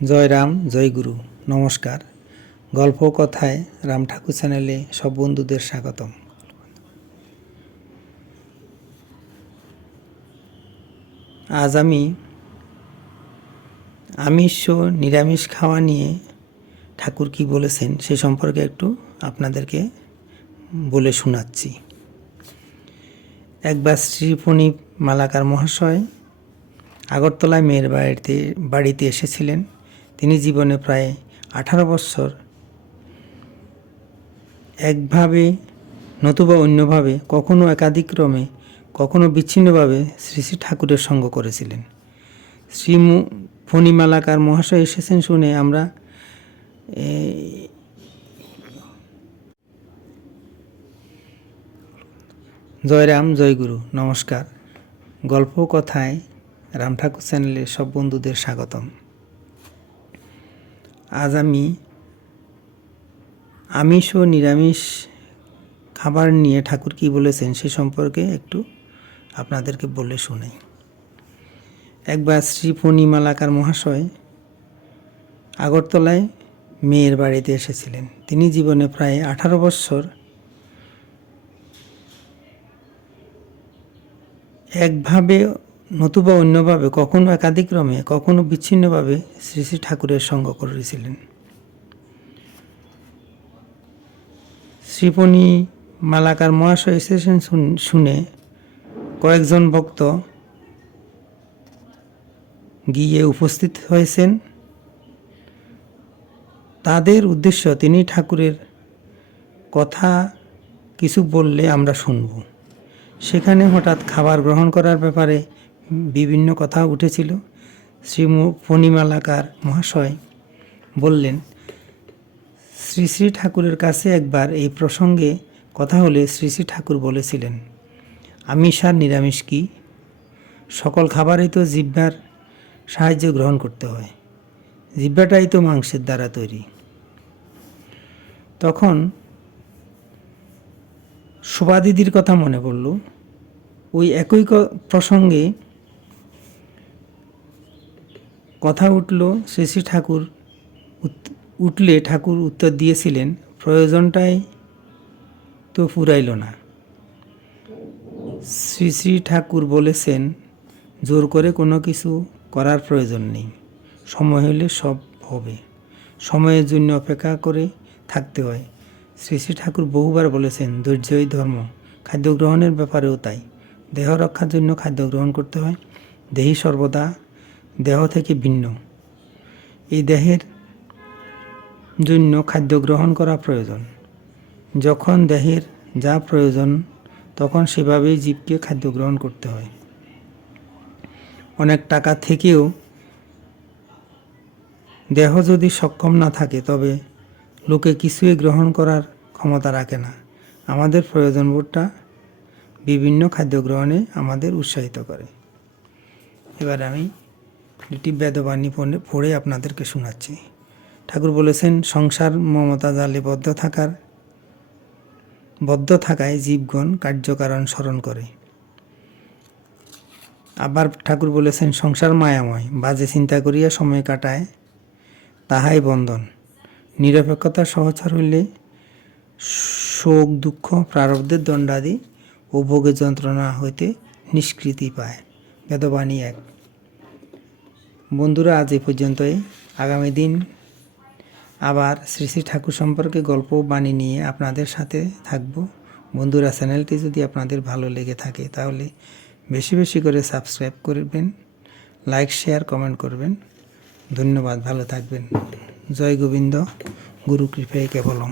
জয় রাম, জয় গুরু, নমস্কার। গল্প কথায় রাম ঠাকুর চ্যানেলে সব বন্ধুদের স্বাগতম। আজ আমি আমিষ ও নিরামিষ খাওয়া নিয়ে ঠাকুর কি বলেছেন সে সম্পর্কে একটু আপনাদেরকে বলে শোনাচ্ছি। একবার শ্রী ফণী মালাকার মহাশয় আগরতলায় মেয়ের বাড়িতে এসেছিলেন। তিনি জীবনে প্রায় 18 বৎসর একভাবে নতুবা অন্যভাবে, কখনো একাধিক্রমে, কখনো বিচ্ছিন্নভাবে শ্রী শ্রী ঠাকুরের সঙ্গ করেছিলেন। শ্রী ফণী মালাকার মহাশয় এসেছেন শুনে আমরা জয় রাম, জয় গুরু, নমস্কার। গল্প কথায় রাম ঠাকুর চ্যানেলে সব বন্ধুদের স্বাগতম। আজ আমি আমিষ ও নিরামিষ খাবার নিয়ে ঠাকুর কি বলেছেন সে সম্পর্কে একটু আপনাদেরকে বলে শোনাই। একবার শ্রী ফণী মালাকার মহাশয় আগরতলায় মেয়ের বাড়িতে এসেছিলেন। তিনি জীবনে প্রায় 18 বৎসর একভাবে নতুবা অন্যভাবে, কখনো একাধিক্রমে, কখনো বিচ্ছিন্নভাবে শ্রী শ্রী ঠাকুরের সঙ্গ করেছিলেন। শ্রী ফণী মালাকার মহাশয় এসেছেন শুনে কয়েকজন ভক্ত গিয়ে উপস্থিত হয়েছেন। তাদের উদ্দেশ্য তিনি ঠাকুরের কথা কিছু বললে আমরা শুনব। সেখানে হঠাৎ খাবার গ্রহণ করার ব্যাপারে বিভিন্ন কথা উঠেছিল। শ্রী ফণী মালাকার মহাশয় বললেন, শ্রী শ্রী ঠাকুরের কাছে একবার এই প্রসঙ্গে কথা হলে শ্রী শ্রী ঠাকুর বলেছিলেন, আমিষ আর নিরামিষ কি? সকল খাবারই তো জিহ্বার সাহায্যে গ্রহণ করতে হয়। জিহ্বাটাই তো মাংসের দ্বারা তৈরি। তখন শোভাদিদির কথা মনে পড়ল। ওই একই প্রসঙ্গে কথা উঠল। শ্রী শ্রী ঠাকুর ঠাকুর উত্তর দিয়েছিলেন, প্রয়োজনটাই তো ফুরাইল না। শ্রী শ্রী ঠাকুর বলেছেন, জোর করে কোনো কিছু করার প্রয়োজন নেই। সময় হলে সব হবে। সময়ের জন্য অপেক্ষা করে থাকতে হয়। শ্রী শ্রী ঠাকুর বহুবার বলেছেন, ধৈর্যই ধর্ম। খাদ্য গ্রহণের ব্যাপারেও তাই। দেহ রক্ষার জন্য খাদ্য গ্রহণ করতে হয়। দেহই সর্বদা দেহ থেকে ভিন্ন। এই দেহের জন্য খাদ্য গ্রহণ করা প্রয়োজন। যখন দেহের যা প্রয়োজন তখন সেভাবেই জীবকে খাদ্য গ্রহণ করতে হয়। অনেক টাকা থেকেও দেহ যদি সক্ষম না থাকে তবে লোকে কিছুই গ্রহণ করার ক্ষমতা রাখে না। আমাদের প্রয়োজনবোধটা বিভিন্ন খাদ্য গ্রহণে আমাদের উৎসাহিত করে। এবার আমি দুটি বেদবাণী পড়ে আপনাদেরকে শোনাচ্ছি। ঠাকুর বলেছেন, সংসার মমতা জালে বদ্ধ থাকায় জীবগণ কার্যকারণ স্মরণ করে। আবার ঠাকুর বলেছেন, সংসার মায়াময়, বাজে চিন্তা করিয়া সময় কাটায়, তাহাই বন্ধন। নিরপেক্ষতা সহচর হইলে শোক, দুঃখ, প্রারব্ধের দণ্ডাদি ও ভোগের যন্ত্রণা হইতে নিষ্কৃতি পায়। বেদবাণী 1। বন্ধুরা, আজ এই পর্যন্তই। আগামী দিন আবার শ্রী শ্রী ঠাকুর সম্পর্কে গল্প বাণী নিয়ে আপনাদের সাথে থাকব। বন্ধুরা, চ্যানেলটি যদি আপনাদের ভালো লেগে থাকে তাহলে বেশি বেশি করে সাবস্ক্রাইব করবেন, লাইক, শেয়ার, কমেন্ট করবেন। ধন্যবাদ, ভালো থাকবেন। জয় গোবিন্দ, গুরু কৃপায় কেবলম।